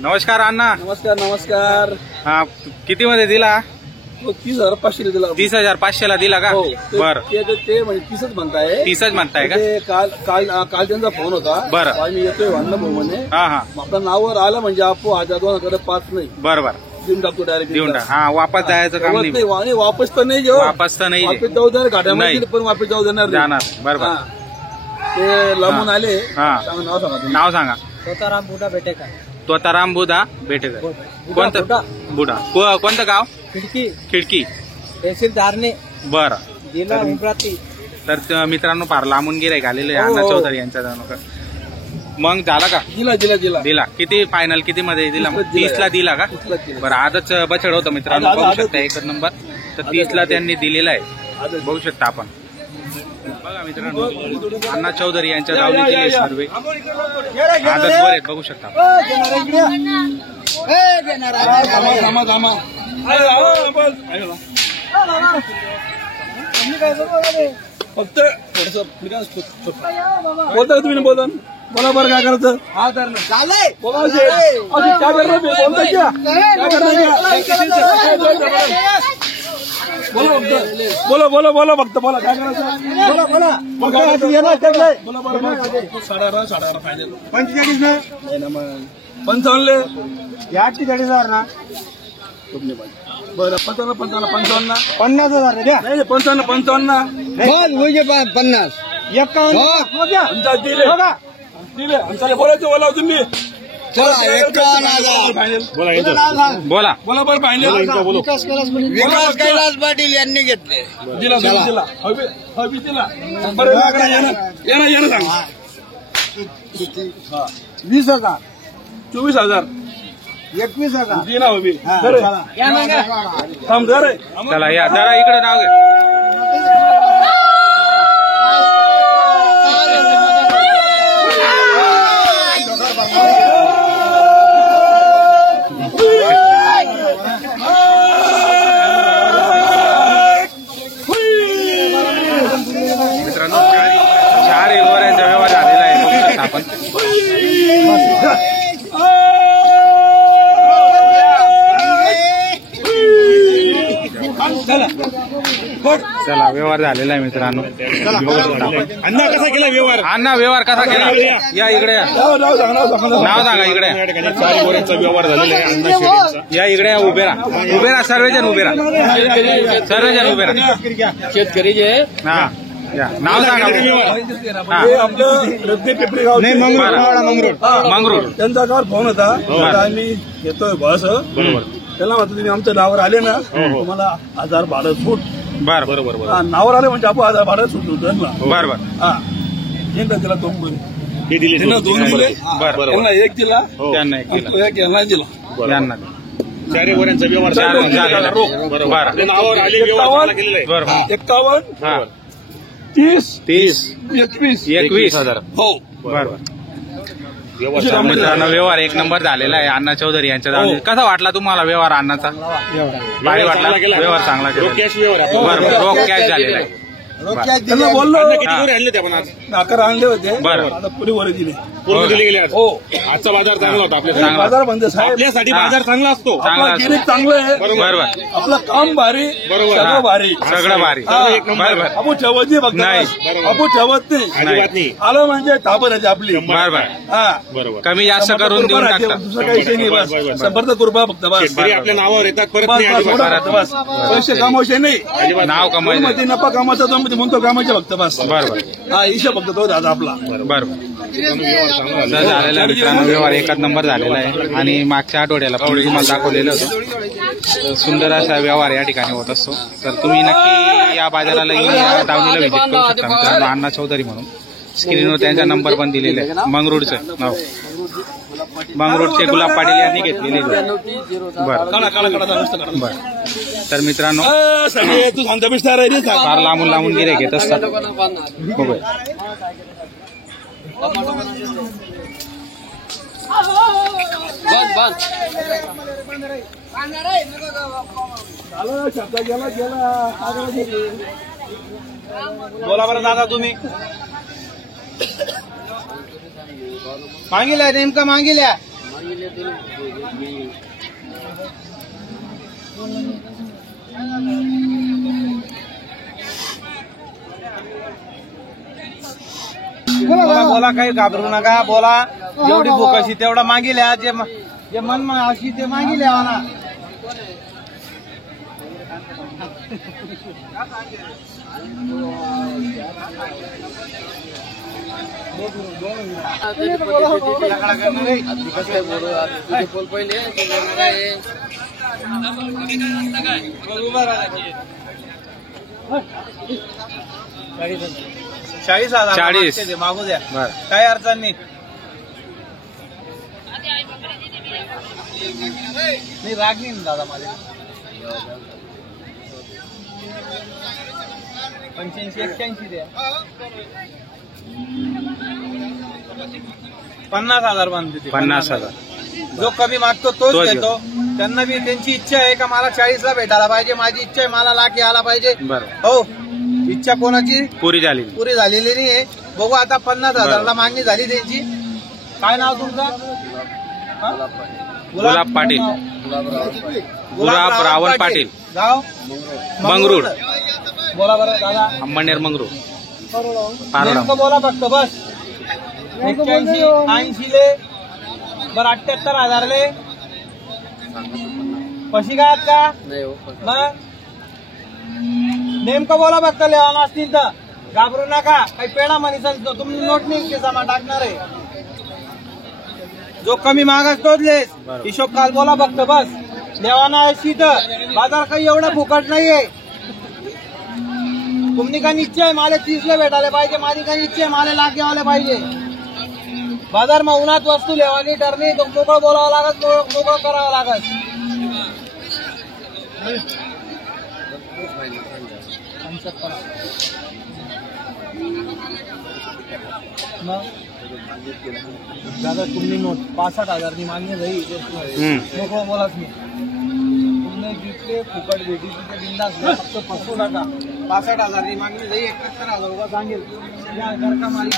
नमस्कार अण्णा. नमस्कार नमस्कार. हा किती मध्ये दिला? 30,500 दिला. 30,500 दिला का? बरं ते म्हणजे 30च म्हणताय. 30च म्हणताय का? काल त्यांचा फोन होता. बरं मी येतोय भाऊ म्हणे. हा हा आपलं नावावर आलं म्हणजे आपो 1,000-2,000 5 नाही. बरं देऊन टाकतो डायरेक्ट. देऊन टाक. हा वापस जायचं काम नाही. वापस तर नाही घेऊ. वापस तर नाही वापस जाऊ देणार घाट्यामध्ये पण वापस जाऊ देणार जाणार. बरोबर. ते लांबून आले. हा नाव सांगा. नाव सांगा. तोताराम बुधा बेटेकर. तोताराम बुधा बेटेकर. कोणतं बुडा? कोणतं गाव? खिडकी. तहसील धारणे. बरं. जिल्हा अमरावती. तर मित्रांनो फार लांबून गिराईक आलेले अण्णा चौधरी यांच्या जाणून. मग झाला का? दिला. किती फायनल किती मध्ये दिला? 30ला दिला का? बरं आजच बछड होतं मित्रांनो, बघू शकता एकच नंबर. तर 30ला त्यांनी दिलेला आहे, बघू शकता आपण. बघा मित्रांनो अण्णा चौधरी यांच्या दावणीतील सर्वे आजच वर आहेत, बघू शकता. फक्त बोलता तुम्ही बोला. बोला बरं काय करायचं. बोला फक्त बोला काय करायचं. बोला 17,500 फायनल. 45 ना 55 या 40,000 ना. बरं 55 50,000 द्या. नाही 55 50 51 बोलायचं बोला तुम्ही. बोला बरं फायनल. विकास कैलास पाटील यांनी घेतले. दिला हवी दिला. बरं येणं सांगा. 20,000 24,000 21,000 दिला हवी. थांब जरा. चला या जरा इकडे नाव घे. मित्रांनो 4 एलवरांचा व्यवहार झालेला आहे, बघू शकता आपण. चला व्यवहार झालेला आहे मित्रांनो. अण्णा कसा केला व्यवहार? अण्णा व्यवहार कसा केला? या इकडे या. नाव सांगा. इकडे व्यवहार झालेला आहे. या इकडे उभे राहा सर्वजण उभे राहा. शेतकरी जे हा या नाव सांगा. आपलं रत्ने पिंपरी गाव मंगरूळ. त्यांचा गावात फोन होता. आम्ही येतोय बस. त्याला म्हणतो तुम्ही आमच्या नावावर आले ना तुम्हाला 1,000 भाडं सूट. बरोबर. नावावर आले म्हणजे आपण 1,000 भाडं सूट होतं ना. बरोबर. हा त्याला 2 दिले. 2 दिले. त्यांना 1 दिला. त्यांना 1 दिला. एक यांना दिला. यांना 4 गोऱ्यांचा व्यवहार 4 नावावर आले. 51 30 21,000. हो बरोबर. मित्रांनो व्यवहार 1 नंबर झालेला आहे अण्णा चौधरी यांच्या दावणीत. कसा वाटला तुम्हाला व्यवहार अण्णाचा? भारी वाटला. व्यवहार चांगला केला. बरोबर. रोख कॅश झालेला आहे. त्यांना बोललो नाकार आणले होते. बरं. आता पुढे वर दिले. हो आजचा बाजार चांगला होता चांगला. बाजार म्हणजे साहेब आपल्यासाठी बाजार चांगला असतो. आपला गिरीक चांगलं आहे. बरोबर. आपलं काम भारी. सगळं भारी. सगळं भारी. बरोबर. आपण ठेवत नाही. फक्त आपण ठेवत नाही. आलं म्हणजे ताबर आहे आपली. बरोबर. हा बरोबर. कमी जास्त करून देऊन टाकतात. दुसरं काही नाही. बस समर्थ कृपा फक्त बस. तरी आपल्या नावावर येतात परत बस नाही अजिबात. बस पैसे कामावशे नाही. नाव कमायचं. नफा कामाचा तो म्हणतो कामाचे फक्त बस. बरोबर. हा हिशोब फक्त तो दादा आपला. बरोबर. झालेला मित्रांनो व्यवहार 1 नंबर झालेला आहे. आणि मागच्या आठवड्याला पण तुम्हाला दाखवलेलं होतं. सुंदर असा व्यवहार या ठिकाणी होत असतो. तर तुम्ही नक्की या बाजाराला येऊन या दावणीला व्हिजिट करू शकता मित्रांनो. अण्णा चौधरी म्हणून स्क्रीनवर त्यांचा नंबर पण दिलेला आहे. मंगरूळचं नाव. मंगरूळचे गुलाब पाटील यांनी घेतलेले. बरं. तर मित्रांनो तू सांगता बिस्तार आहे. फार लांबून गिऱ्हाईक घेत असतात. बघूया. बोला बरं दादा तुम्ही. मागितल्या नेमका मागितल्या बोला बोला, काही घाबरू नका, बोला. जेवढी भूक अशी तेवढा मागील जे मन अशी ते मागील ना. चाळीस 40. मागू द्या, बर काही अडचण नाही. नाही राग नाही दादा माझ्या. 85-81 द्या. 50,000 बांधते ते. 50,000. जो कमी मागतो तोच तोच घेतो. त्यांना बी त्यांची इच्छा आहे का मला 40ला भेटायला पाहिजे, माझी इच्छा आहे मला लाख यायला पाहिजे. बरं हो, इच्छा कोणाची पुरी झाली. पुरी झालेली नाही. बघू आता 50,000ला मागणी झाली त्यांची. काय नाव तुमचं? हा? गुलाब पाटील. गुलाब रावल पाटील. गाव मंगरूळ. बोला बरं दादा. अंबनेर मंगरूळ. पारोडा. नेमकं बोला फक्त बस. 81, 80 ले बरं 78,000 ले. कशी काय का मग नेमकं बोला फक्त. लेवाना असतील तर घाबरू नका. काही पेडा म्हणी सांगतो तुम्ही नोट नाही की जमा टाकणार आहे. जो कमी मागस तोच लेस. हिशोब काल बोला फक्त बस. लेवाना अशी तर बाजार काही एवढा फुकट नाहीये. तुमनी काही इच्छा आहे मला 30ला भेटायला पाहिजे, माझी काही इच्छा आहे मला लाख घ्यायला पाहिजे. बाजार मग उन्हात वस्तू लेवानी ठरणी तो मोकळं बोलावं लागत, मोकळं करावं लागत. दादा तुम्ही नोट 65,000 मागणी जाईल. मोकळं बोलाच मी. तुम्ही जितके फुकट भेटी तिथे बिंदास फक्त फसू नका. 65,000 मागणी जाईल. 71,000 रुपये सांगेल. या घर का मालिक.